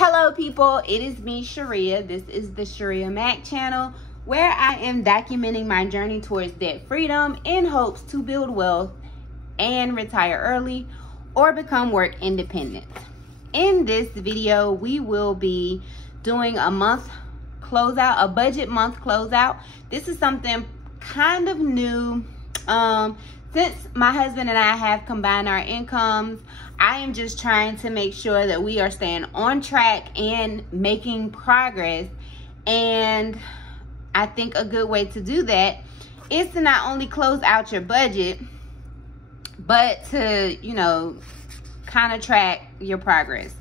Hello people, it is me, Shirria. This is the Shirria Mac channel, where I am documenting my journey towards debt freedom in hopes to build wealth and retire early or become work independent. In this video, we will be doing a month closeout, a budget month closeout. This is something kind of new. Since my husband and I have combined our incomes, I am just trying to make sure that we are staying on track and making progress. And I think a good way to do that is to not only close out your budget, but to, you know, kind of track your progress.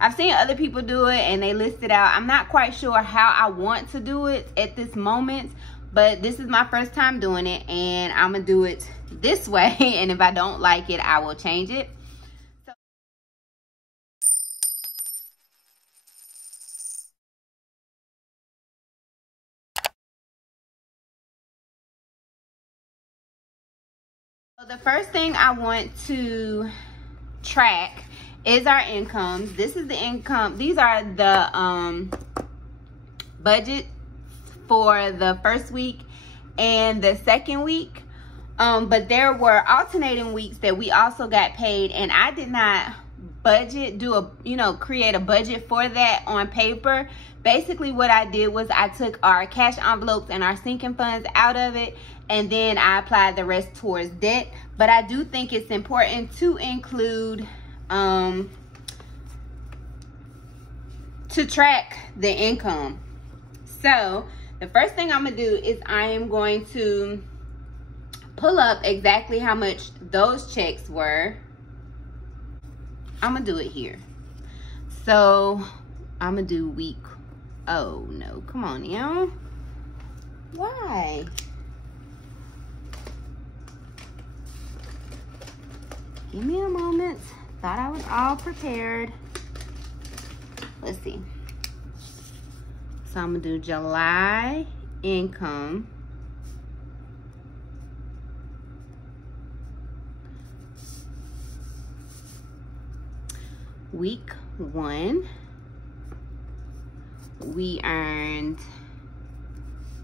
I've seen other people do it and they list it out. I'm not quite sure how I want to do it at this moment, but this is my first time doing it and I'm gonna do it this way. And if I don't like it, I will change it. So the first thing I want to track is our incomes. This is the income. These are the budget for the first week and the second week. But there were alternating weeks that we also got paid, and I did not create a budget for that on paper. Basically what I did was I took our cash envelopes and our sinking funds out of it, and then I applied the rest towards debt. But I do think it's important to include to track the income. So the first thing I'm gonna do is I am going to pull up exactly how much those checks were. I'm gonna do it here. So I'm gonna do week, oh no, come on y'all. Why? Give me a moment. Thought I was all prepared. Let's see. So I'm gonna do July income. Week 1, we earned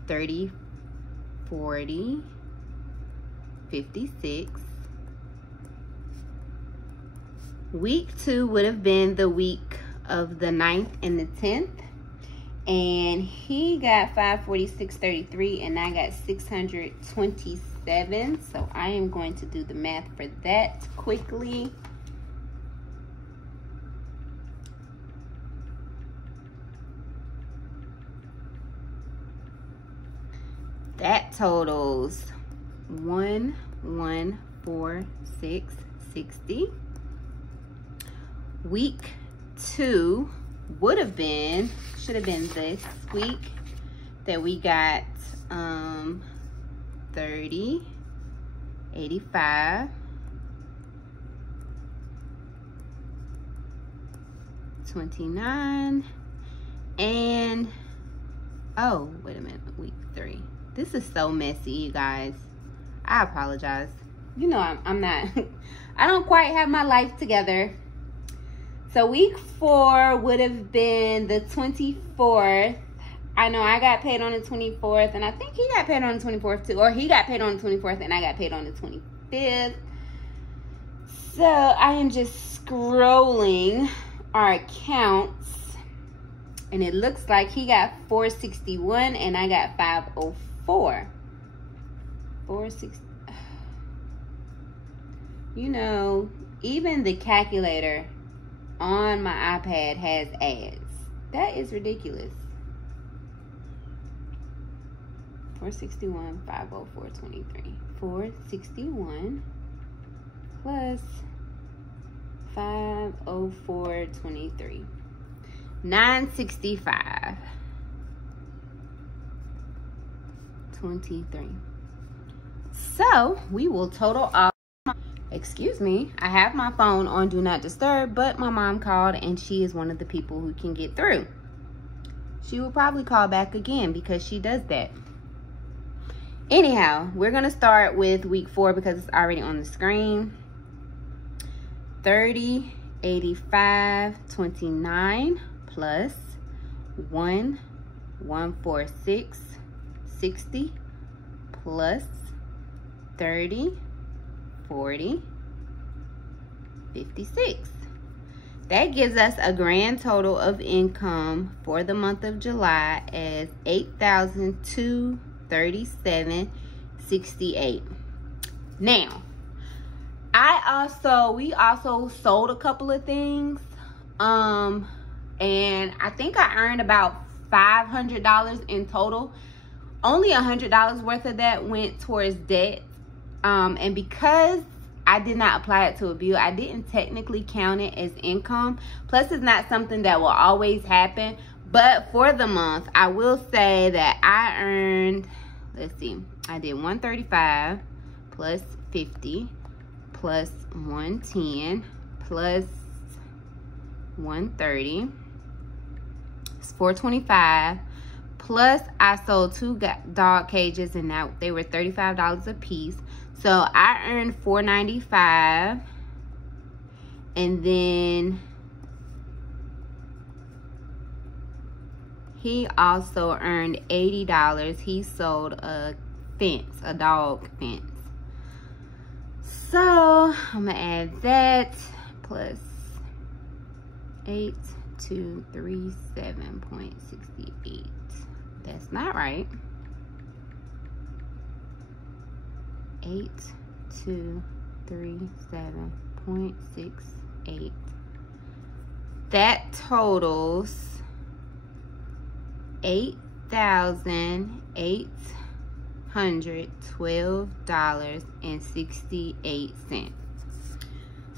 30, 40, 56. Week 2 would have been the week of the 9th and the 10th. And he got 546.33 and I got 627. So I am going to do the math for that quickly. That totals 1,146.60. Week 2 would have been, should have been this week that we got 30, 85, 29, and oh, wait a minute, week 3. This is so messy, you guys. I apologize. You know, I'm not, I don't quite have my life together. So week 4 would have been the 24th. I know I got paid on the 24th, and I think he got paid on the 24th too. Or he got paid on the 24th, and I got paid on the 25th. So I am just scrolling our accounts, and it looks like he got 461, and I got 504. 460. You know, even the calculator on my iPad has ads. That is ridiculous. 461, 504.23. 461 plus 504.23. 965. 23. So we will total off. Excuse me, I have my phone on do not disturb, but my mom called and she is one of the people who can get through. She will probably call back again because she does that. Anyhow, we're gonna start with week 4 because it's already on the screen. 30, 85, 29 plus 146 60 plus 30 40 56. That gives us a grand total of income for the month of July as $8,237.68. Now, we also sold a couple of things, and I think I earned about $500 in total. Only $100 worth of that went towards debt, and because I did not apply it to a bill, I didn't technically count it as income. Plus, it's not something that will always happen. But for the month, I will say that I earned, let's see, I did 135 plus 50 plus 110 plus 130. It's 425. Plus, I sold 2 dog cages, and now they were $35 a piece. So I earned $495, and then he also earned $80. He sold a fence, a dog fence. So I'm gonna add that plus 8237.68. That's not right. 8237.68. That totals $8,812.68.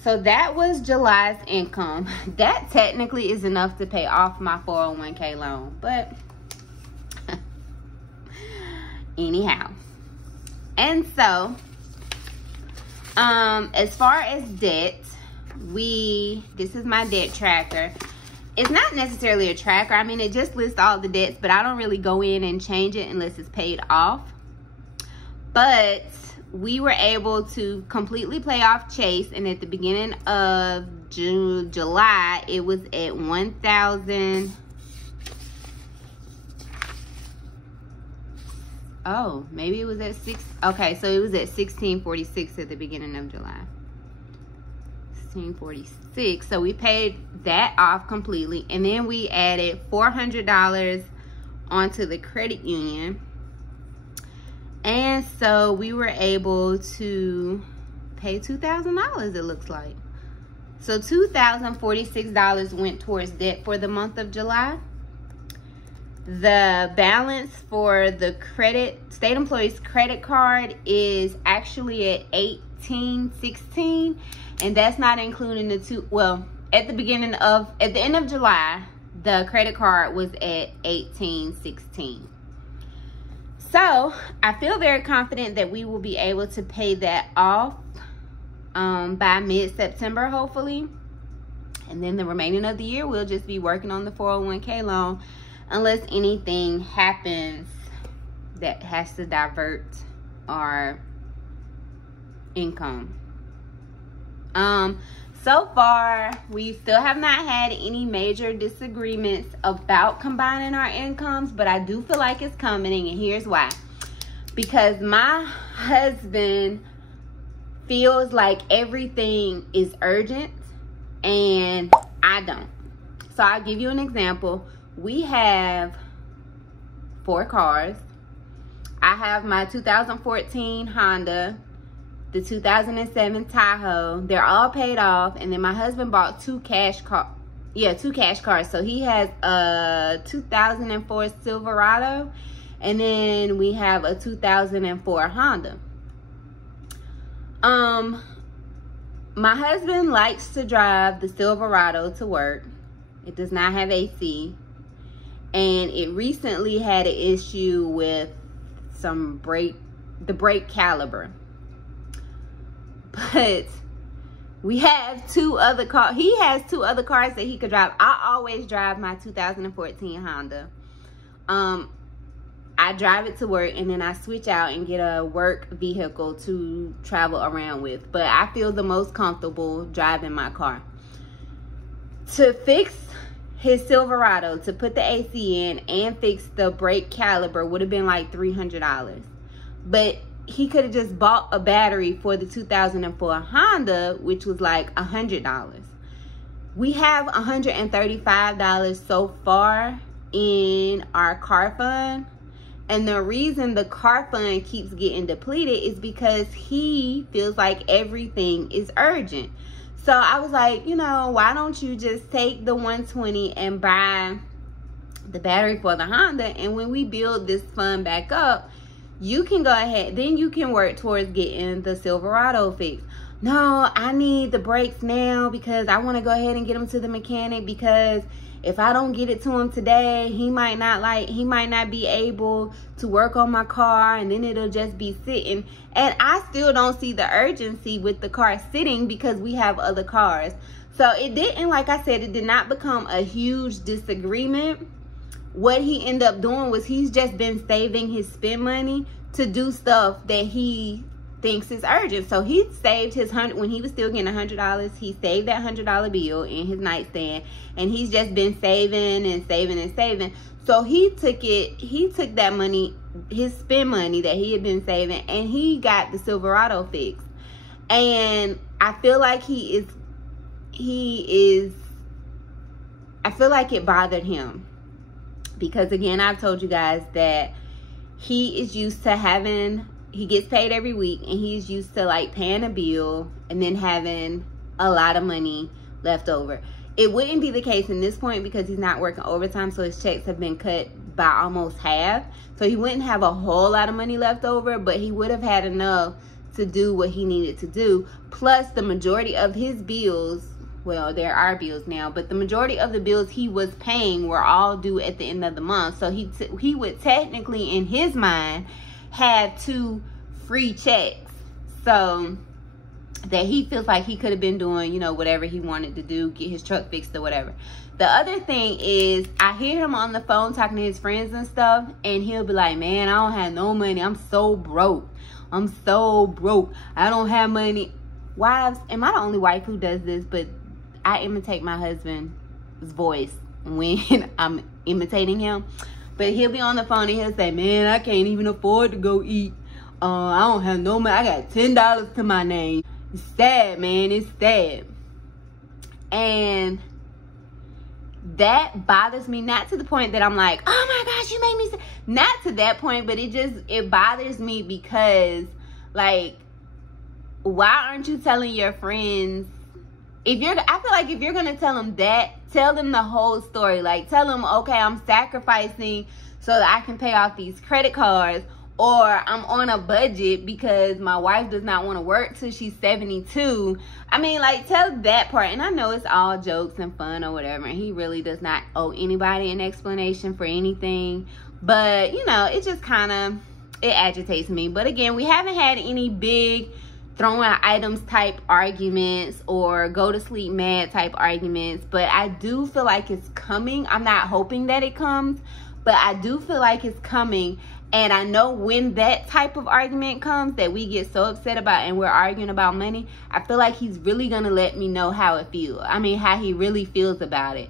So that was July's income. That technically is enough to pay off my 401k loan, but anyhow. And so, as far as debt, this is my debt tracker. It's not necessarily a tracker. I mean, it just lists all the debts, but I don't really go in and change it unless it's paid off. But we were able to completely pay off Chase, and at the beginning of July, it was at 1,000. Oh, maybe it was at 6. Okay, so it was at 1646 at the beginning of July. 1646. So we paid that off completely, and then we added $400 onto the credit union. And so we were able to pay $2,000, it looks like. So $2,046 went towards debt for the month of July. The balance for the state employee's credit card is actually at $1,816, and that's not including the at the end of July, the credit card was at $1,816. So I feel very confident that we will be able to pay that off by mid-September, hopefully. And then the remaining of the year, we'll just be working on the 401k loan, unless anything happens that has to divert our income. So far, we still have not had any major disagreements about combining our incomes, but I do feel like it's coming, and here's why. Because my husband feels like everything is urgent, and I don't. So I'll give you an example. We have 4 cars. I have my 2014 Honda, the 2007 Tahoe. They're all paid off, and then my husband bought 2 cash cars. So he has a 2004 Silverado, and then we have a 2004 Honda. My husband likes to drive the Silverado to work. It does not have AC, and it recently had an issue with the brake caliber. But we have 2 other cars. He has 2 other cars that he could drive. I always drive my 2014 Honda. I drive it to work, and then I switch out and get a work vehicle to travel around with. But I feel the most comfortable driving my car. To fix his Silverado to put the AC in and fix the brake caliper would have been like $300. But he could have just bought a battery for the 2004 Honda, which was like $100. We have $135 so far in our car fund. And the reason the car fund keeps getting depleted is because he feels like everything is urgent. So I was like, you know, why don't you just take the 120 and buy the battery for the Honda? And when we build this fund back up, you can go ahead, then you can work towards getting the Silverado fixed. No, I need the brakes now because I want to go ahead and get them to the mechanic, because if I don't get it to him today, he might not be able to work on my car, and then it'll just be sitting. And I still don't see the urgency with the car sitting because we have other cars. So it didn't, like I said, it did not become a huge disagreement. What he ended up doing was he's just been saving his spend money to do stuff that he thinks is urgent. So he saved his when he was still getting $100, he saved that $100 bill in his nightstand, and he's just been saving and saving and saving. So he took that money, his spend money that he had been saving, and he got the Silverado fixed. And I feel like I feel like it bothered him, because again, I've told you guys that he is used to having, he gets paid every week, and he's used to like paying a bill and then having a lot of money left over. It wouldn't be the case in this point because he's not working overtime, so his checks have been cut by almost half. So he wouldn't have a whole lot of money left over, but he would have had enough to do what he needed to do. Plus, the majority of his bills, well, there are bills now, but the majority of the bills he was paying were all due at the end of the month. So he would technically, in his mind, have 2 free checks, so that he feels like he could have been doing, you know, whatever he wanted to do, get his truck fixed or whatever. The other thing is, I hear him on the phone talking to his friends and stuff, and he'll be like, man, I don't have no money, I'm so broke, I don't have money. Wives, am I the only wife who does this? But I imitate my husband's voice when I'm imitating him. But he'll be on the phone and he'll say, man, I can't even afford to go eat. I don't have no money. I got $10 to my name. It's sad, man. It's sad. And that bothers me, not to the point that I'm like, oh my gosh, you made me sad. Not to that point, but it bothers me because, like, why aren't you telling your friends? I feel like if you're gonna tell them that, tell them the whole story. Like, tell them, okay, I'm sacrificing so that I can pay off these credit cards, or I'm on a budget because my wife does not want to work till she's 72. I mean, like, tell that part. And I know it's all jokes and fun or whatever, and he really does not owe anybody an explanation for anything. But, you know, it just kind of, it agitates me. But again, we haven't had any big throwing items type arguments or go to sleep mad type arguments, but I do feel like it's coming. I'm not hoping that it comes, but I do feel like it's coming. And I know when that type of argument comes that we get so upset about and we're arguing about money, I feel like he's really gonna let me know how it feels. I mean, how he really feels about it.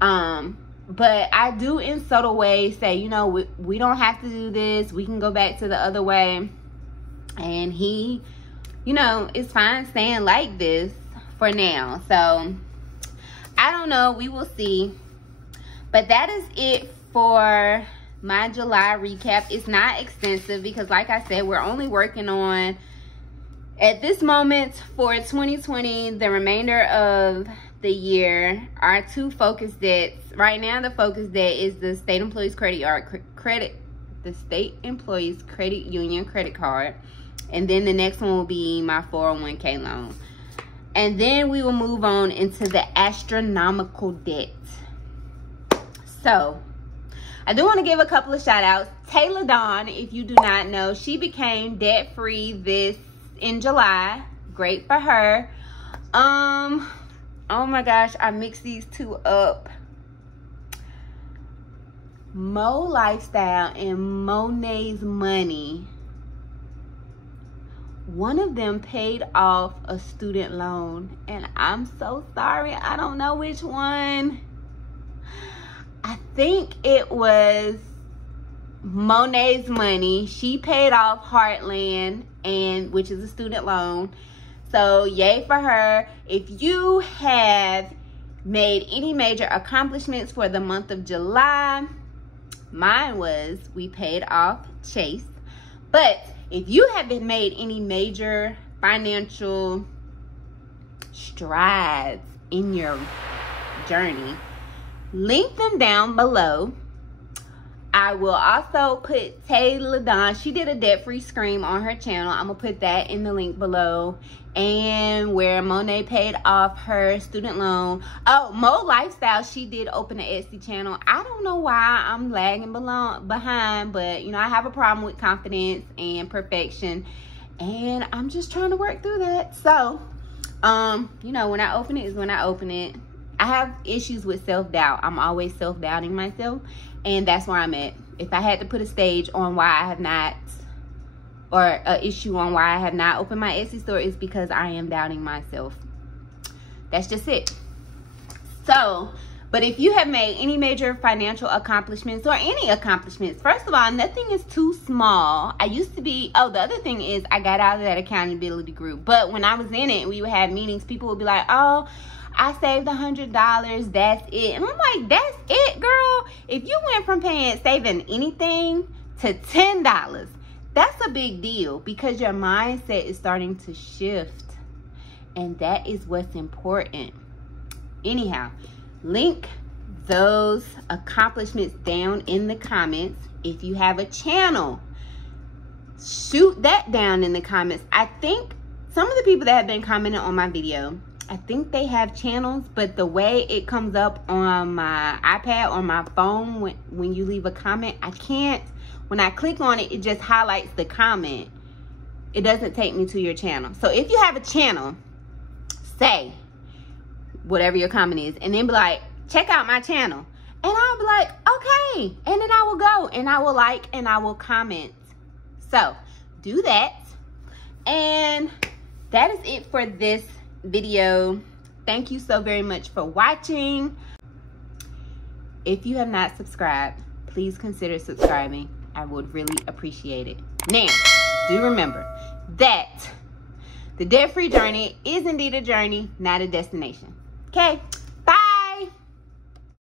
But I do in subtle ways say, you know, we don't have to do this, we can go back to the other way. And he, you know, it's fine staying like this for now. So I don't know, we will see. But that is it for my July recap. It's not extensive because, like I said, we're only working on, at this moment for 2020, the remainder of the year, our 2 focus debts. Right now, the focus debt is the State Employees the State Employees Credit Union credit card. And then the next one will be my 401k loan. And then we will move on into the astronomical debt. So, I do want to give a couple of shout outs. Taylor Dawn, if you do not know, she became debt free in July. Great for her. Oh my gosh, I mixed these 2 up. Mo Lifestyle and Monet's Money. One of them paid off a student loan, and I'm so sorry, I don't know which one. I think it was Monet's money. She paid off Heartland, and which is a student loan. So yay for her. If you have made any major accomplishments for the month of July, mine was we paid off Chase. But if you haven't made any major financial strides in your journey, link them down below. I will also put Taylor Dawn. She did a debt-free scream on her channel. I'm gonna put that in the link below. And where Monet paid off her student loan. Oh, Mo Lifestyle, she did open an Etsy channel. I don't know why I'm lagging behind, but you know, I have a problem with confidence and perfection, and I'm just trying to work through that. So, you know, when I open it is when I open it. I have issues with self-doubt. I'm always self-doubting myself, and that's where I'm at. If I had to put a stage on why I have not, or an issue on why I have not opened my Etsy store, is because I am doubting myself. That's just it. So, but if you have made any major financial accomplishments or any accomplishments, first of all, nothing is too small. I used to be, oh, the other thing is I got out of that accountability group. But when I was in it, we would have meetings, people would be like, oh, I saved $100, that's it. And I'm like, that's it, girl? If you went from saving anything to $10, that's a big deal, because your mindset is starting to shift. And that is what's important. Anyhow, link those accomplishments down in the comments. If you have a channel, shoot that down in the comments. I think some of the people that have been commenting on my video, I think they have channels, but the way it comes up on my iPad or my phone when you leave a comment, I can't, when I click on it, it just highlights the comment. It doesn't take me to your channel. So if you have a channel, say whatever your comment is, and then be like, check out my channel. And I'll be like, okay. And then I will go and I will like and I will comment. So do that. And that is it for this video. Thank you so very much for watching. If you have not subscribed, please consider subscribing. I would really appreciate it. Now, do remember that the debt-free journey is indeed a journey, not a destination. Okay?